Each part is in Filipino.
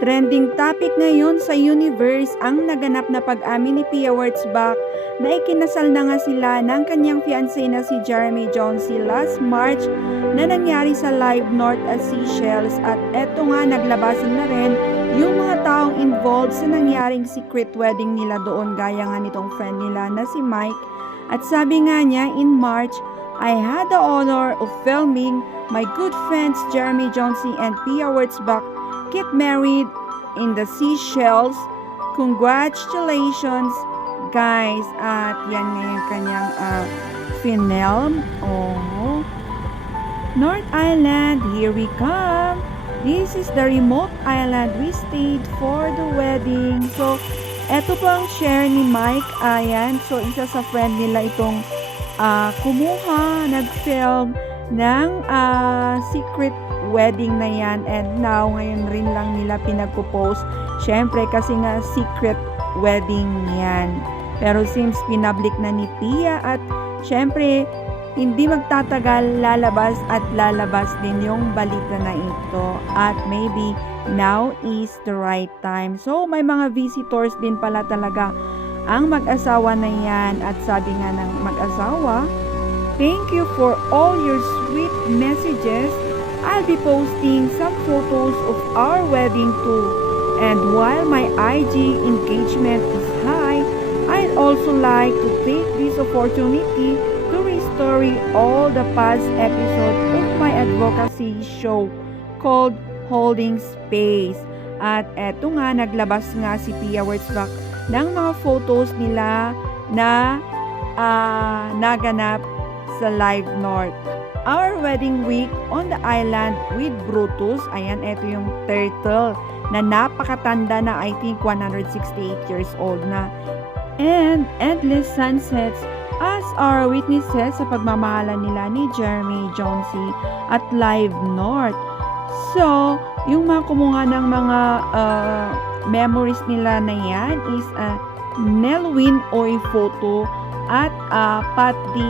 Trending topic ngayon sa universe ang naganap na pag-amin ni Pia Wurtzbach na ikinasal na nga sila ng kanyang fiancé na si Jeremy Jonesy last March na nangyari sa Live North at Seychelles, at eto nga naglabasan na rin yung mga taong involved sa nangyaring secret wedding nila doon, gaya nga nitong friend nila na si Mike. At sabi nga niya, in March, I had the honor of filming my good friends Jeremy Jonesy and Pia Wurtzbach get married in the Seychelles. Congratulations guys. At yan nga yung kanyang finelm. Oh, North Island, here we come. This is the remote island we stayed for the wedding. So eto po ang share ni Mike. Ayan, so isa sa friend nila itong kumuha, nag-film ng secret wedding na yan, and now ngayon rin lang nila pinagpo-post, syempre kasi nga secret wedding yan, pero since pinablik na ni Pia, at syempre hindi magtatagal, lalabas din yung balita na ito, at maybe now is the right time. So may mga visitors din pala talaga ang mag-asawa na yan, at sabi nga ng mag-asawa, thank you for all your sweet messages. I'll be posting some photos of our wedding too. And while my IG engagement is high, I'd also like to take this opportunity to restore all the past episodes of my advocacy show called Holding Space. At eto nga, naglabas nga si Pia Wurtzbach ng mga photos nila na naganap sa Live North. Our wedding week on the island with Brutus. Ayan, ito yung turtle na napakatanda na, I think 168 years old na. And endless sunsets as our witnesses sa pagmamahalan nila ni Jeremy Jonesy at Live North. So, yung mga kumunga ng mga memories nila na yan is Nelwyn Oy photo at Pat D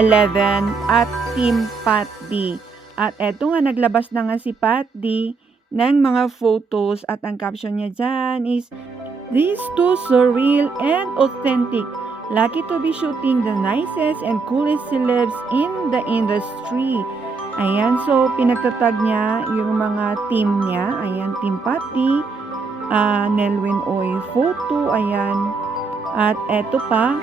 11 at Team Pat D. At eto nga, naglabas na nga si Pat D ng mga photos, at ang caption niya dyan is, "These two so real and authentic. Lucky to be shooting the nicest and coolest celebs in the industry." Ayan, so pinagtatag niya yung mga team niya. Ayan, Team Pat D, Nelwyn Oy photo, ayan. At eto pa,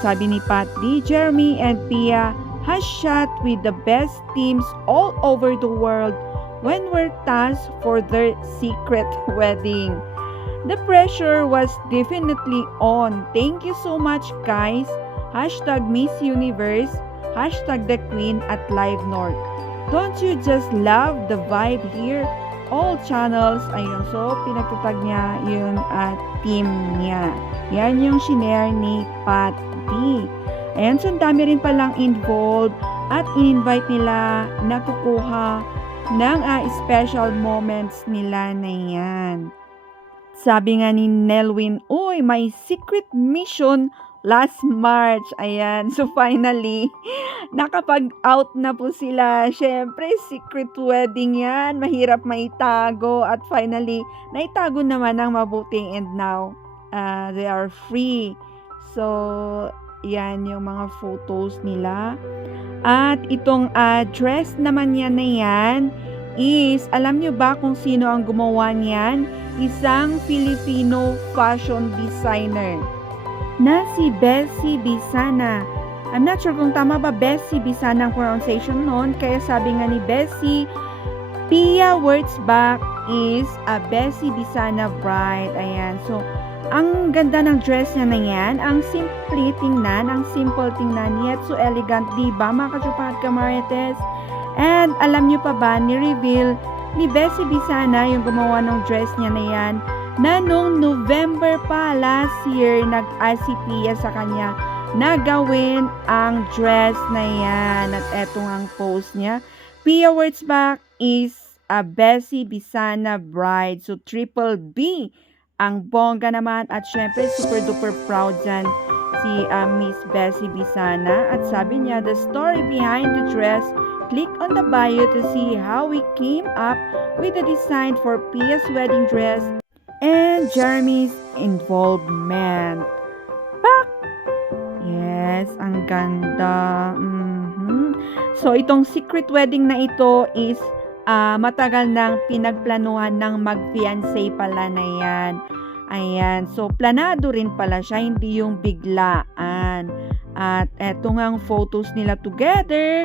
sabi ni Pat D, Jeremy and Pia has shot with the best teams all over the world when we're tasked for their secret wedding. The pressure was definitely on. Thank you so much guys. Hashtag Miss Universe, hashtag the Queen at Live North. Don't you just love the vibe here? All channels. Ayun, so pinagtatag niya yung team niya. Yan yung shinare ni Pat D. Ayan, so dami rin palang involved, at in-invite nila na kukuha ng special moments nila na yan. Sabi nga ni Nelwyn, uy, may secret mission last March. Ayan, so finally, nakapag-out na po sila. Syempre, secret wedding yan. Mahirap maitago, at finally, naitago naman ng mabuti, and now, they are free. So, yan yung mga photos nila. At itong dress naman yan na yan is, alam nyo ba kung sino ang gumawa niyan? Isang Filipino fashion designer na si Bessie Bisana. I'm not sure kung tama ba Bessie Bisana ang pronunciation noon, kaya sabi nga ni Bessie, Pia Wurtzbach is a Bessie Bisana bride. Ayan, so ang ganda ng dress niya na yan, ang simple tingnan, yet so elegant, diba mga kachupat kamarites? And alam nyo pa ba, ni-reveal ni Bessie Bisana yung gumawa ng dress niya na yan, na nung November pa last year, nag-asi Pia sa kanya na gawin ang dress na yan. At etong ang post niya, Pia Wurtzbach is a Bessie Bisana bride. So triple B ang bongga naman, at syempre super duper proud dyan si Miss Bessie Bisana. At sabi niya, the story behind the dress click on the bio to see how we came up with the design for Pia's wedding dress and Jeremy's involvement. Pak! Yes, ang ganda. So, itong secret wedding na ito is matagal nang pinagplanuhan ng mag-fiancé pala na yan. Ayan. So, planado rin pala siya, hindi yung biglaan. At eto nga ang photos nila together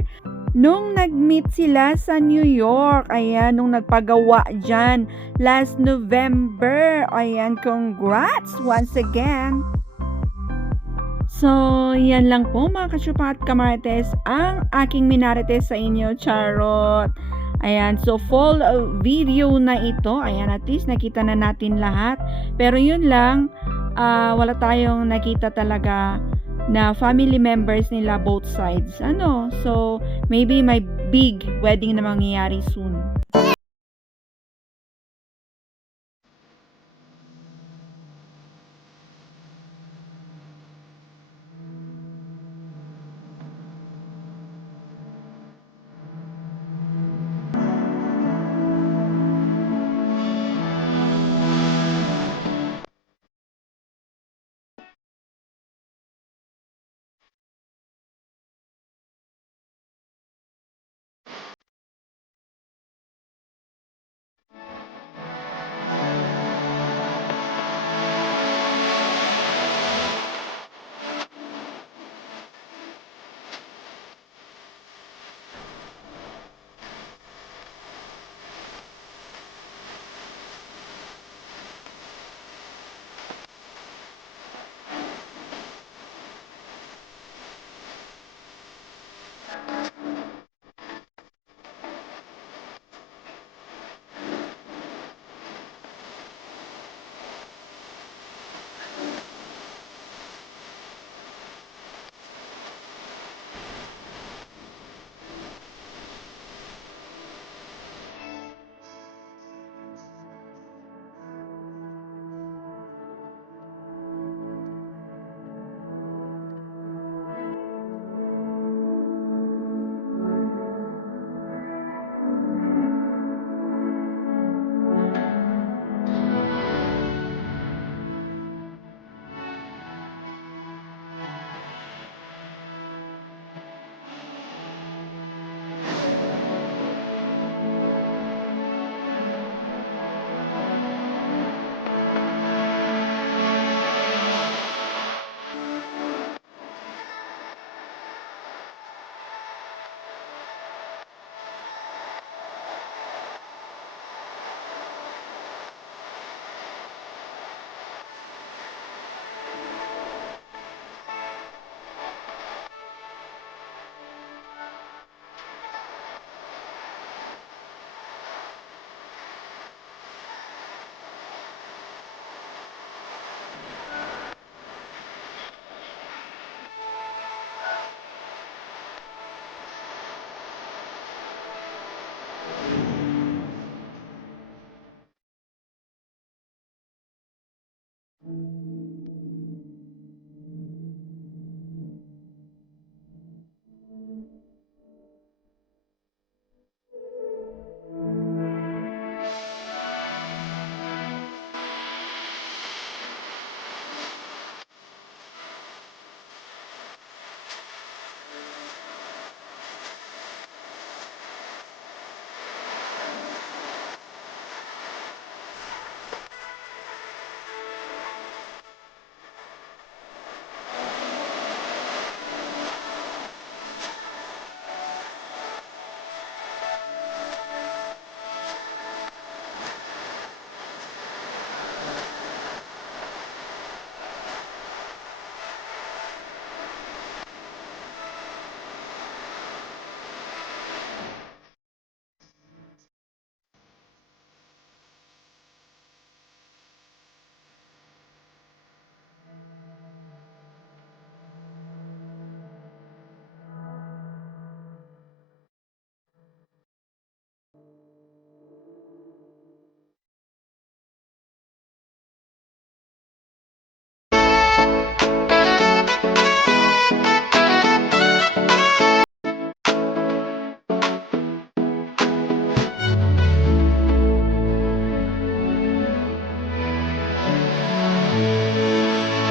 nung nag-meet sila sa New York. Ayan, nung nagpagawa dyan last November. Ayan, congrats once again. So, yan lang po mga kasyupa at kamarites ang aking minarites sa inyo, charot. Ayan, so full video na ito. Ayan, at least nakita na natin lahat. Pero yun lang, wala tayong nakita talaga na family members nila both sides. So maybe may big wedding na mangyayari soon.